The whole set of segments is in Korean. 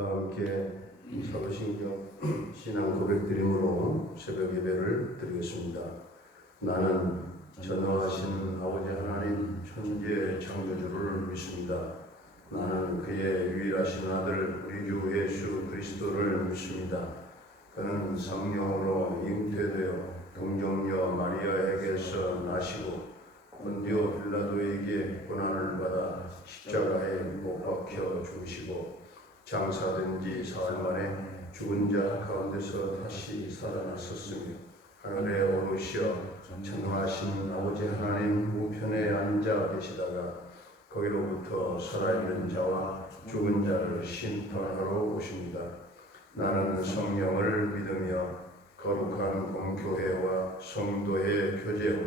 다 함께 사도신경 신앙 고백드림으로 새벽 예배를 드리겠습니다. 나는 전능하신 아버지 하나님 천지의 창조주를 믿습니다. 나는 그의 유일하신 아들 우리 주 예수 그리스도를 믿습니다. 그는 성령으로 잉태되어 동정녀 마리아에게서 나시고 본디오 빌라도에게 고난을 받아 십자가에 못 박혀 죽으시고 장사된 지 사흘 만에 죽은 자 가운데서 다시 살아나셨으며 하늘에 오르시어 전능하신 아버지 하나님 우편에 앉아 계시다가 거기로부터 살아있는 자와 죽은 자를 심판하러 오십니다. 나는 성령을 믿으며 거룩한 공교회와 성도의 교제와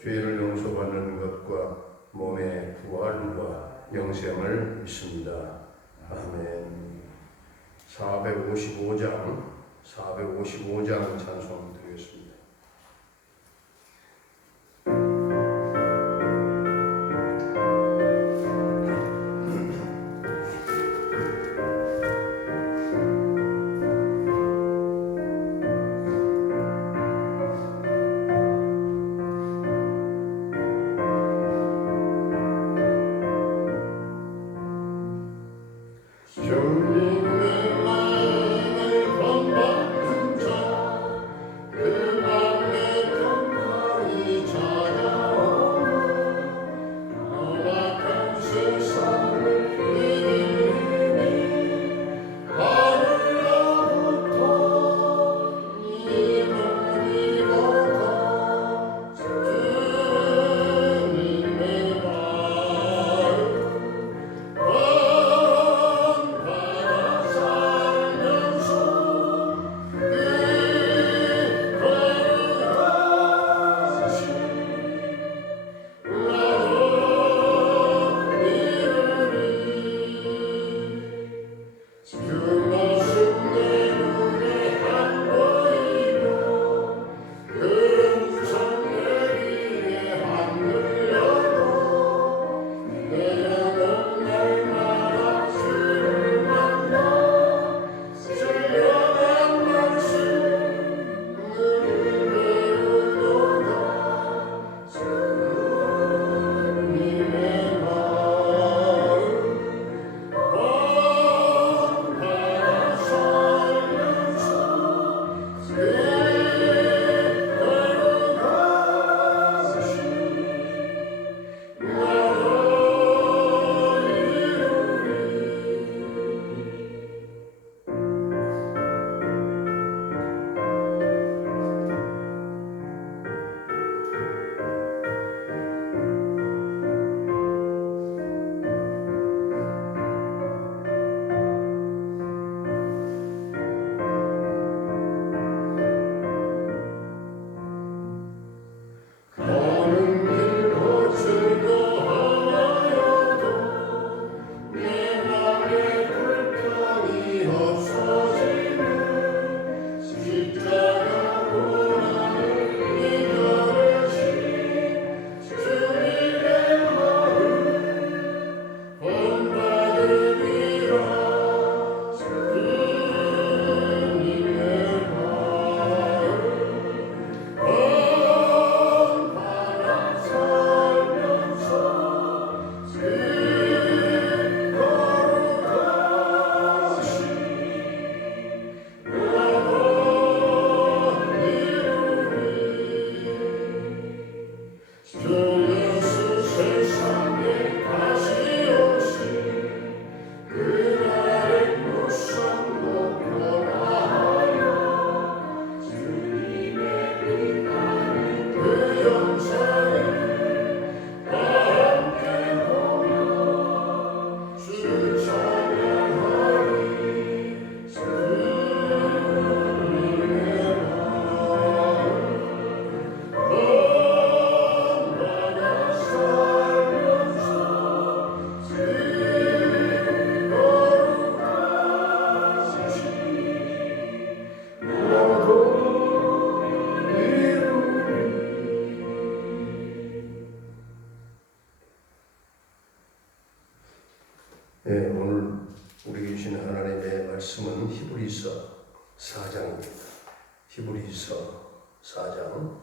죄를 용서받는 것과 몸의 부활과 영생을 믿습니다. 아멘. 455장 찬송 드리겠습니다. 주신 하나님의 말씀은 히브리서 4장입니다. 히브리서 4장.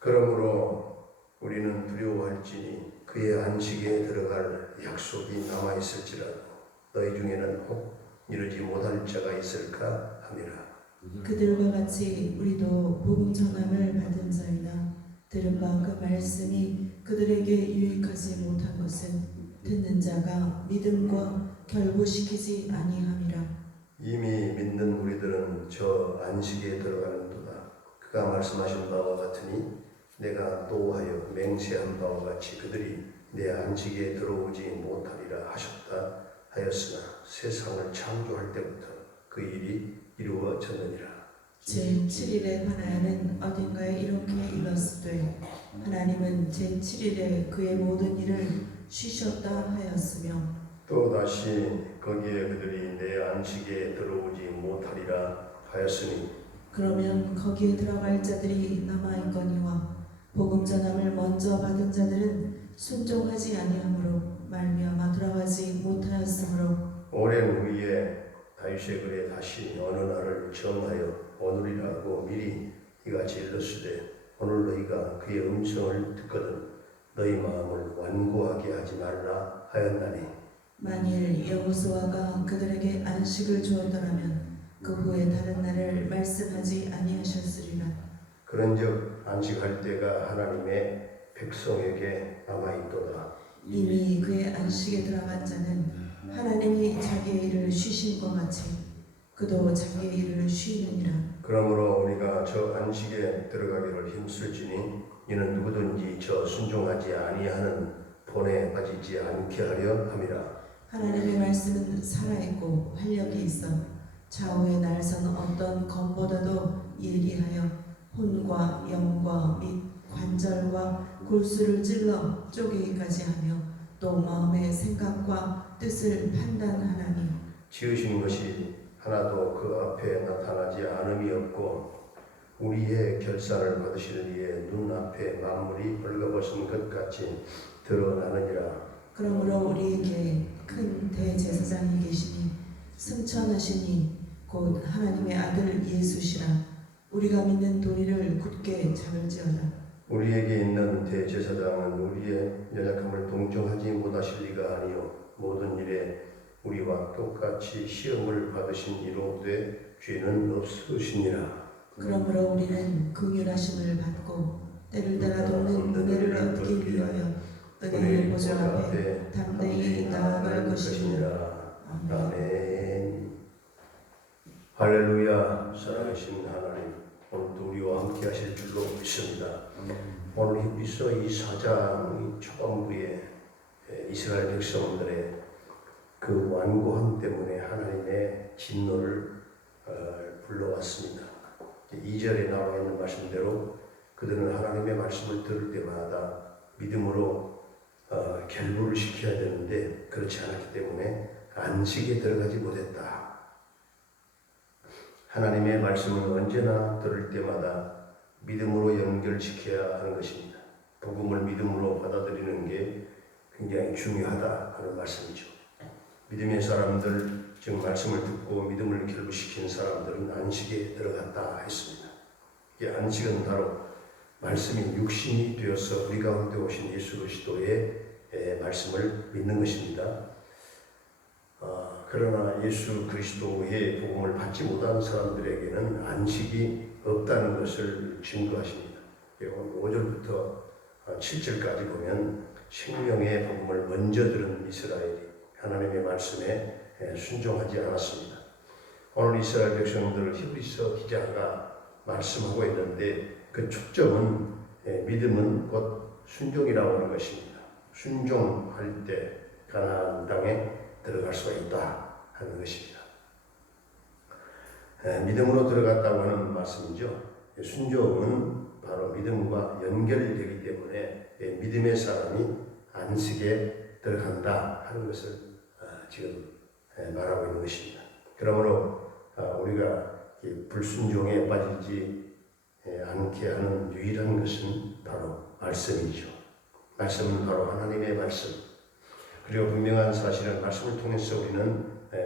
그러므로 우리는 두려워할지니 그의 안식에 들어갈 약속이 남아있을지라도 너희 중에는 혹 이루지 못할 자가 있을까 함이라. 그들과 같이 우리도 복음 전함을 받은 자이나 들은 바 그 말씀이 그들에게 유익하지 못한 것은 듣는 자가 믿음과 결부시키지 아니함이라. 이미 믿는 우리들은 저 안식에 들어가는도다. 그가 말씀하신 바와 같으니 내가 또하여 맹세한 바와 같이 그들이 내 안식에 들어오지 못하리라 하셨다 하였으나 세상을 창조할 때부터 그 일이 이루어졌느니라. 제7일에 관하여는 어딘가에 이렇게 일렀으되 하나님은 제7일에 그의 모든 일을 쉬셨다 하였으며 또다시 거기에 그들이 내 안식에 들어오지 못하리라 하였으니 그러면 거기에 들어갈 자들이 남아있거니와 복음 전함을 먼저 받은 자들은 순종하지 아니함으로 말미암아 들어가지 못하였으므로 오랜 후에 다윗의 글에 다시 어느 날을 정하여 오늘이라고 미리 이같이 일렀으되 오늘 너희가 그의 음성을 듣거든 너희 마음을 완고하게 하지 말라 하였나니 만일 여호수아가 그들에게 안식을 주었더라면 그 후에 다른 날을 말씀하지 아니하셨으리라. 그런즉 안식할 때가 하나님의 백성에게 남아있도다. 이미 그의 안식에 들어간 자는 하나님이 자기의 일을 쉬신 것 같이 그도 자기의 일을 쉬느니라. 그러므로 우리가 저 안식에 들어가기를 힘쓸지니 이는 누구든지 저 순종하지 아니하는 본에 빠지지 않게 하려 함이라. 하나님의 말씀은 살아있고 활력이 있어 좌우에 날선 어떤 검보다도 예리하여 혼과 영과 및 관절과 골수를 찔러 쪼개기까지 하며 또 마음의 생각과 뜻을 판단하나니 지으신 것이 하나도 그 앞에 나타나지 않음이 없고 우리의 결산을 받으시는 이의 눈앞에 만물이 벌거벗은 것 같이 드러나느니라. 그러므로 우리에게 큰 대제사장이 계시니 승천하시니 곧 하나님의 아들 예수시라. 우리가 믿는 도리를 굳게 잡을지어다. 우리에게 있는 대제사장은 우리의 연약함을 동정하지 못하실 리가 아니요 모든 일에 우리와 똑같이 시험을 받으신 이로되 죄는 없으시니라. 그러므로 우리는 긍휼하심을 받고 때를 따라 돕는 은혜를 얻기 위하여 은혜의 보좌 앞에 담대히 나아갈 것이니라. 아멘. 할렐루야. 살아계신 하나님, 오늘도 우리와 함께 하실 줄로 믿습니다. 오늘 히브리서 이 4장 초반부에 이스라엘 백성들의 그 완고함 때문에 하나님의 진노를 불러왔습니다. 2절에 나와 있는 말씀대로 그들은 하나님의 말씀을 들을 때마다 믿음으로 결부를 시켜야 되는데 그렇지 않았기 때문에 안식에 들어가지 못했다. 하나님의 말씀은 언제나 들을 때마다 믿음으로 연결시켜야 하는 것입니다. 복음을 믿음으로 받아들이는 게 굉장히 중요하다 하는 말씀이죠. 믿음의 사람들, 즉 말씀을 듣고 믿음을 결부시킨 사람들은 안식에 들어갔다 했습니다. 이 안식은 바로 말씀이 육신이 되어서 우리 가운데 오신 예수 그리스도의 말씀을 믿는 것입니다. 그러나 예수 그리스도의 복음을 받지 못한 사람들에게는 안식이 없다는 것을 증거하십니다. 5절부터 7절까지 보면 생명의 복음을 먼저 들은 이스라엘이 하나님의 말씀에 순종하지 않았습니다. 오늘 이스라엘 백성들을 히브리서 기자가 말씀하고 있는데 그 초점은 믿음은 곧 순종이라고 하는 것입니다. 순종할 때 가나안 땅에 들어갈 수가 있다 하는 것입니다. 믿음으로 들어갔다고 하는 말씀이죠. 순종은 바로 믿음과 연결되기 때문에 믿음의 사람이 안식에 들어간다 하는 것을 지금 말하고 있는 것입니다. 그러므로 우리가 불순종에 빠지지 않게 하는 유일한 것은 바로 말씀이죠. 말씀은 바로 하나님의 말씀. 그리고 분명한 사실은 말씀을 통해서 우리는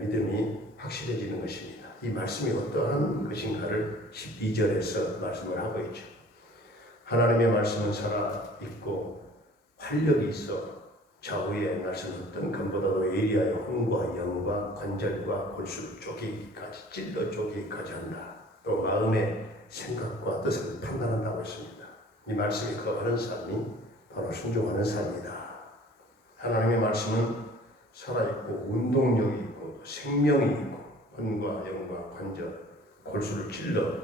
믿음이 확실해지는 것입니다. 이 말씀이 어떠한 것인가를 12절에서 말씀을 하고 있죠. 하나님의 말씀은 살아있고 활력이 있어 좌우에 날선 어떤 검보다도 예리하여 혼과 영과 관절과 골수를 쪼개기까지 찔러 쪼개기까지 한다. 또 마음의 생각과 뜻을 판단한다고 했습니다. 이 말씀이 거하는 삶이 바로 순종하는 삶이다. 하나님의 말씀은 살아있고 운동력이 있고 생명이 있고 혼과 영과 관절, 골수를 찔러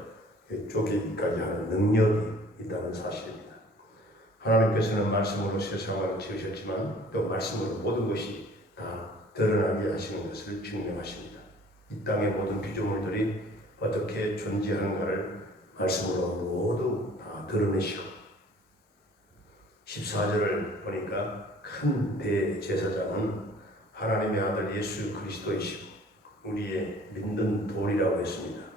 쪼개기까지 하는 능력이 있다는 사실입니다. 하나님께서는 말씀으로 세상을 지으셨지만 또 말씀으로 모든 것이 다 드러나게 하시는 것을 증명하십니다. 이 땅의 모든 피조물들이 어떻게 존재하는가를 말씀으로 모두 다 드러내시고 14절을 보니까 큰 대제사장은 하나님의 아들 예수 그리스도이시고 우리의 믿는 돌이라고 했습니다.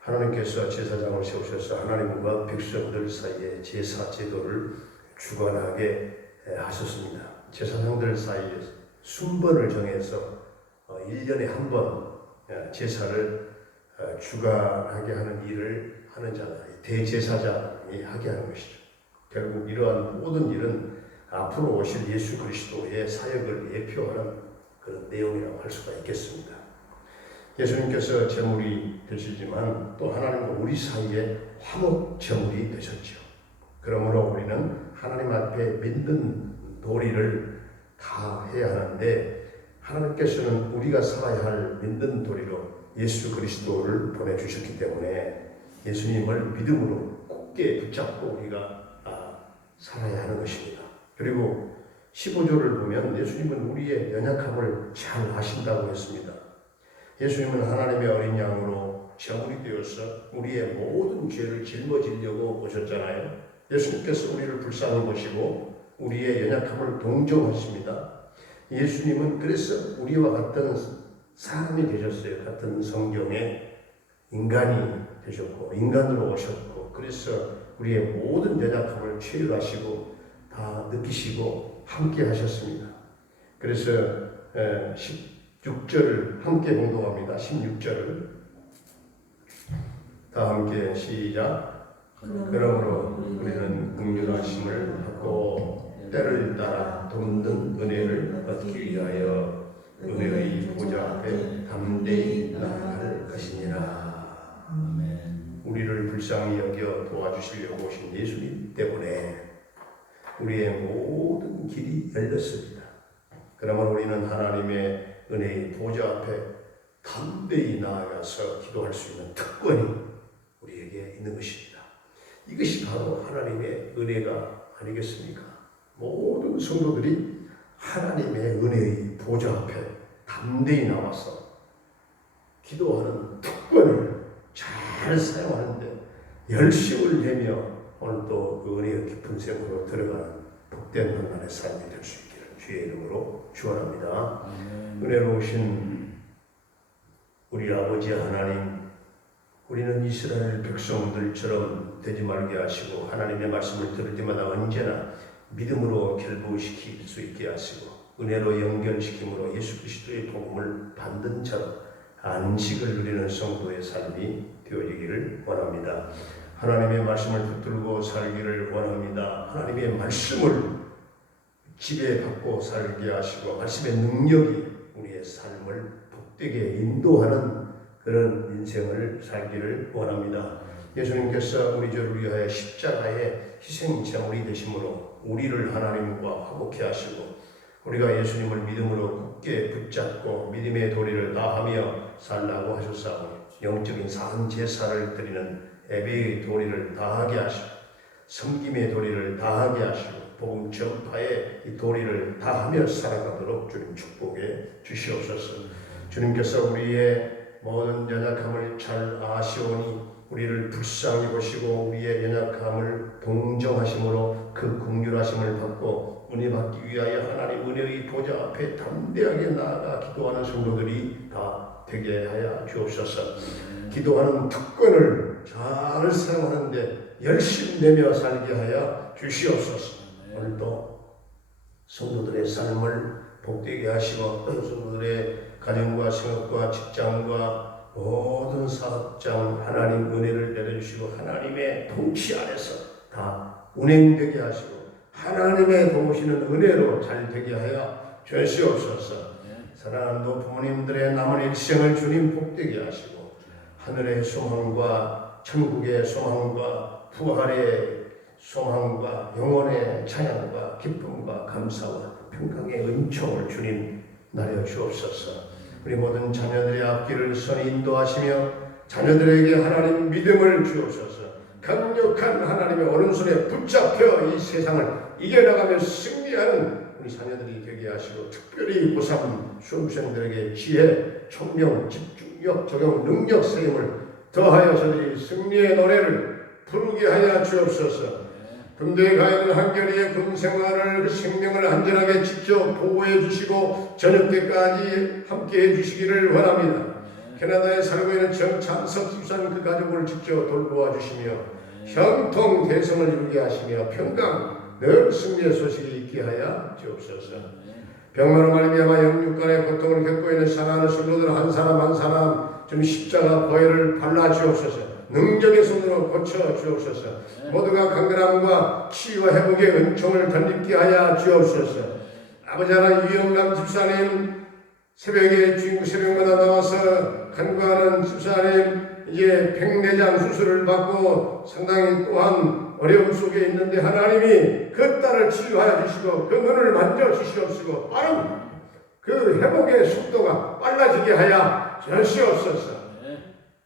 하나님께서 제사장을 세우셔서 하나님과 백성들 사이에 제사 제도를 주관하게 하셨습니다. 제사장들 사이에 순번을 정해서 1년에 한 번 제사를 주관하게 하는 일을 하는 자가 대제사장이 하게 하는 것이죠. 결국 이러한 모든 일은 앞으로 오실 예수 그리스도의 사역을 예표하는 그런 내용이라고 할 수가 있겠습니다. 예수님께서 제물이 되시지만 또 하나님과 우리 사이에 화목 제물이 되셨죠. 그러므로 우리는 하나님 앞에 믿는 도리를 다 해야 하는데 하나님께서는 우리가 살아야 할 믿는 도리로 예수 그리스도를 보내주셨기 때문에 예수님을 믿음으로 굳게 붙잡고 우리가 살아야 하는 것입니다. 그리고 15절을 보면 예수님은 우리의 연약함을 잘 아신다고 했습니다. 예수님은 하나님의 어린 양으로 제물이 되어서 우리의 모든 죄를 짊어지려고 오셨잖아요. 예수님께서 우리를 불쌍히 보시고 우리의 연약함을 동정하십니다. 예수님은 그래서 우리와 같은 사람이 되셨어요. 같은 성경에 인간이 되셨고 인간으로 오셨고 그래서 우리의 모든 연약함을 체휼하시고 다 느끼시고 함께 하셨습니다. 그래서 16절을 함께 공동합니다. 16절을 다 함께 시작. 그러므로 우리는 긍휼하심을 받고 때를 따라 돕는 은혜를 얻기 위하여 은혜의 보좌 앞에 담대히 나아갈 것이니라. 아멘. 우리를 불쌍히 여겨 도와주시려고 오신 예수님 때문에 우리의 모든 길이 열렸습니다. 그러면 우리는 하나님의 은혜의 보좌 앞에 담대히 나아가서 기도할 수 있는 특권이 우리에게 있는 것입니다. 이것이 바로 하나님의 은혜가 아니겠습니까? 모든 성도들이 하나님의 은혜의 보좌 앞에 담대히 나와서 기도하는 특권을 잘 사용하는데 열심을 내며 오늘도 그 은혜의 깊은 세계로 들어가는 복된 한날의 삶이 될 수 있기를 주의 이름으로 축원합니다. 은혜로우신 우리 아버지 하나님, 우리는 이스라엘 백성들처럼 되지 말게 하시고 하나님의 말씀을 들을 때마다 언제나 믿음으로 결부시킬 수 있게 하시고 은혜로 연결시킴으로 예수 그리스도의 복음을 받는 자로 안식을 누리는 성도의 삶이 되어지기를 원합니다. 하나님의 말씀을 붙들고 살기를 원합니다. 하나님의 말씀을 지배받고 살게 하시고 말씀의 능력이 우리의 삶을 복되게 인도하는 그런 인생을 살기를 원합니다. 예수님께서 우리 죄를 위하여 십자가의 희생 제물이 되심으로 우리를 하나님과 화목케 하시고 우리가 예수님을 믿음으로 굳게 붙잡고 믿음의 도리를 다하며 살라고 하셨사오니 영적인 산 제사를 드리는 예배의 도리를 다하게 하시고 섬김의 도리를 다하게 하시고 복음 전파의 이 도리를 다하며 살아가도록 주님 축복해 주시옵소서. 주님께서 우리의 모든 연약함을 잘 아시오니 우리를 불쌍히 보시고 우리의 연약함을 동정하심으로 그 긍휼하심을 받고 은혜 받기 위하여 하나님 은혜의 보좌 앞에 담대하게 나아가 기도하는 성도들이 다 되게 하여 주옵소서. 기도하는 특권을 잘 사용하는데 열심히 내며 살게 하여 주시옵소서. 오늘도 성도들의 삶을 복되게 하시고 성도들의 가정과 생업과 직장과 모든 사업장 하나님 은혜를 내려주시고 하나님의 통치 안에서 다 운행되게 하시고 하나님의 도우시는 은혜로 잘 되게 하여 주시옵소서. 사랑하는 부모님들의 남은 일생을 주님 복되게 하시고 하늘의 소망과 천국의 소망과 부활의 소망과 영혼의 찬양과 기쁨과 감사와 평강의 은총을 주님 나려 주옵소서. 우리 모든 자녀들의 앞길을 선히 인도하시며 자녀들에게 하나님 믿음을 주옵소서. 강력한 하나님의 오른손에 붙잡혀 이 세상을 이겨나가며 승리하는 우리 자녀들이 되게 하시고 특별히 고3 수험생들에게 지혜, 총명, 집중력, 적용 능력, 세임을 더하여 저들이 승리의 노래를 부르게 하여 주옵소서. 군대에 가 있는 한결이의 군 생활을 그 생명을 안전하게 지켜 보호해 주시고 저녁 때까지 함께 해 주시기를 원합니다. 캐나다에 살고 있는 정찬석 집사님 그 가족을 직접 돌보아 주시며 형통 대성을 이루게 하시며 평강 늘 승리의 소식이 있게 하여 주옵소서. 병마로 말미암아 영육간의 고통을 겪고 있는 사랑하는 성도들 한 사람 한 사람 좀 십자가 보혈을 발라 주옵소서. 능력의 손으로 고쳐 주옵소서. 모두가 강건함과 치유와 회복의 은총을 덧입게 하여 주옵소서. 아버지 하나님 유영남 집사님 새벽에 중국 새벽마다 나와서 간구하는 집사님 이제 백내장 수술을 받고 상당히 또한 어려움 속에 있는데 하나님이 그 딸을 치유하여 주시고 그 눈을 만져 주시옵시고 빠른 그 회복의 속도가 빨라지게 하여 주시옵소서.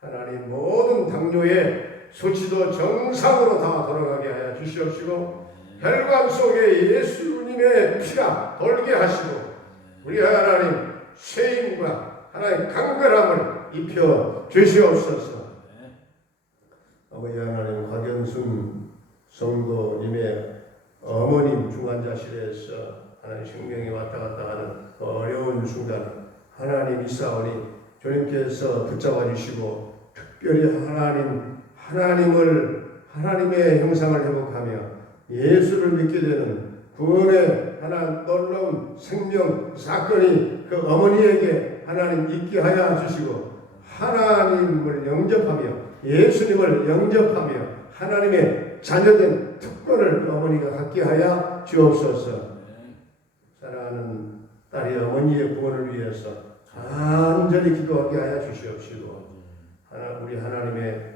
하나님 모든 당뇨의 수치도 정상으로 다 돌아가게 하여 주시옵시고 혈관 속에 예수님의 피가 돌게 하시고 우리 하나님 쇠임과 하나님 강건함을 입혀 주시옵소서. 아버지 하나님 곽연순 성도님의 어머님 중환자실에서 하나님 생명이 왔다 갔다 하는 어려운 순간 하나님 있사오니 주님께서 붙잡아 주시고 특별히 하나님의 형상을 회복하며 예수를 믿게 되는 구원의 하나님 놀라운 생명 사건이 그 어머니에게 하나님 있게 하여 주시고 하나님을 영접하며 예수님을 영접하며 하나님의 자녀된 특권을 어머니가 갖게 하여 주옵소서. 사랑하는 딸이 어머니의 구원을 위해서 간절히 기도하게 하여 주시옵시고 우리 하나님의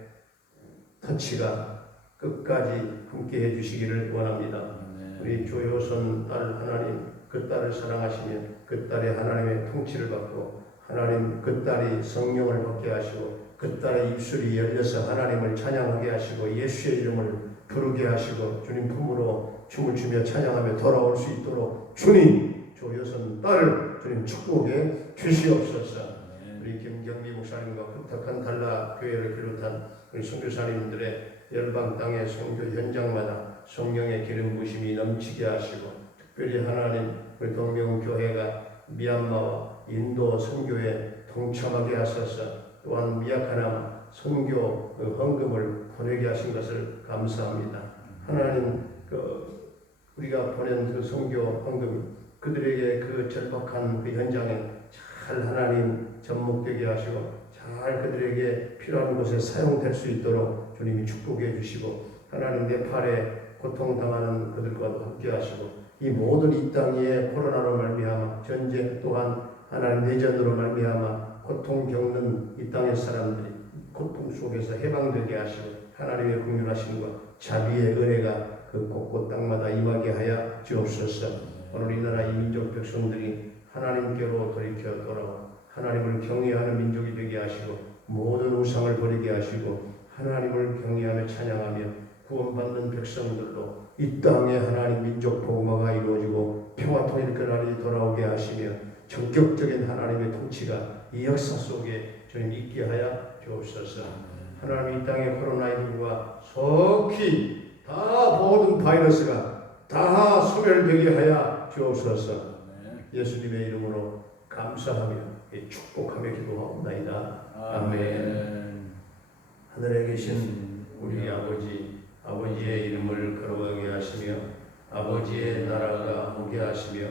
터치가 끝까지 함께 해주시기를 원합니다. 우리 조효선 딸 하나님 그 딸을 사랑하시며 그 딸의 하나님의 통치를 받고 하나님 그 딸이 성령을 받게 하시고 그 딸의 입술이 열려서 하나님을 찬양하게 하시고 예수의 이름을 부르게 하시고 주님 품으로 춤을 추며 찬양하며 돌아올 수 있도록 주님 조효선 딸을 주님 축복해 주시옵소서. 우리 김경미 목사님과 흡탁한 달라 교회를 비롯한 우리 선교사님들의 열방 땅의 선교 현장마다 성령의 기름 부심이 넘치게 하시고 특별히 하나님 우리 동명교회가 미얀마와 인도 선교에 동참하게 하셔서 또한 미약하나 선교 헌금을 보내게 하신 것을 감사합니다. 하나님 우리가 보낸 그 선교 헌금 그들에게 그 절박한 그 현장에 잘 하나님 접목되게 하시고 잘 그들에게 필요한 곳에 사용될 수 있도록 주님이 축복해 주시고 하나님 네팔에 고통당하는 그들과도 함께 하시고 이 모든 이 땅에 코로나로 말미암아 전쟁 또한 하나님 내전으로 말미암아 고통 겪는 이 땅의 사람들이 고통 속에서 해방되게 하시고 하나님의 긍휼하심과 자비의 은혜가 그 곳곳 땅마다 임하게 하여 주옵소서. 오늘 이 나라 이 민족 백성들이 하나님께로 돌이켜 돌아와 하나님을 경외하는 민족이 되게 하시고 모든 우상을 버리게 하시고 하나님을 경외하며 찬양하며 구원받는 백성들로 이 땅에 하나님 민족 복음화가 이루어지고 평화 통일 그날이 돌아오게 하시며 전격적인 하나님의 통치가 이 역사 속에 주님 있게 하여 주옵소서. 하나님 이 땅의 코로나19가 속히 다 모든 바이러스가 다 소멸되게 하여 주옵소서. 예수님의 이름으로 감사하며 축복하며 기도하옵나이다. 아멘. 하늘에 계신 우리 아버지의 이름을 거룩하게 하시며 아버지의 나라가 오게 하시며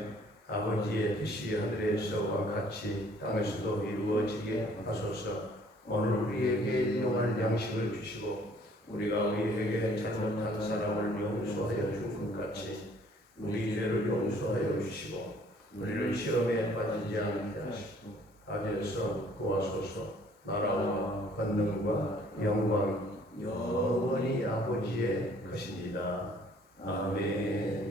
아버지의 뜻이 하늘에서와 같이 땅에서도 이루어지게 하소서. 오늘 우리에게 일용할 양식을 주시고 우리가 우리에게 잘못한 사람을 용서하여 준 것 같이 우리 죄를 용서하여 주시고 우리를 시험에 빠지지 않게 하시고 악에서 구하소서. 나라와 권능과 영광 영원히 아버지의 것입니다. 아멘.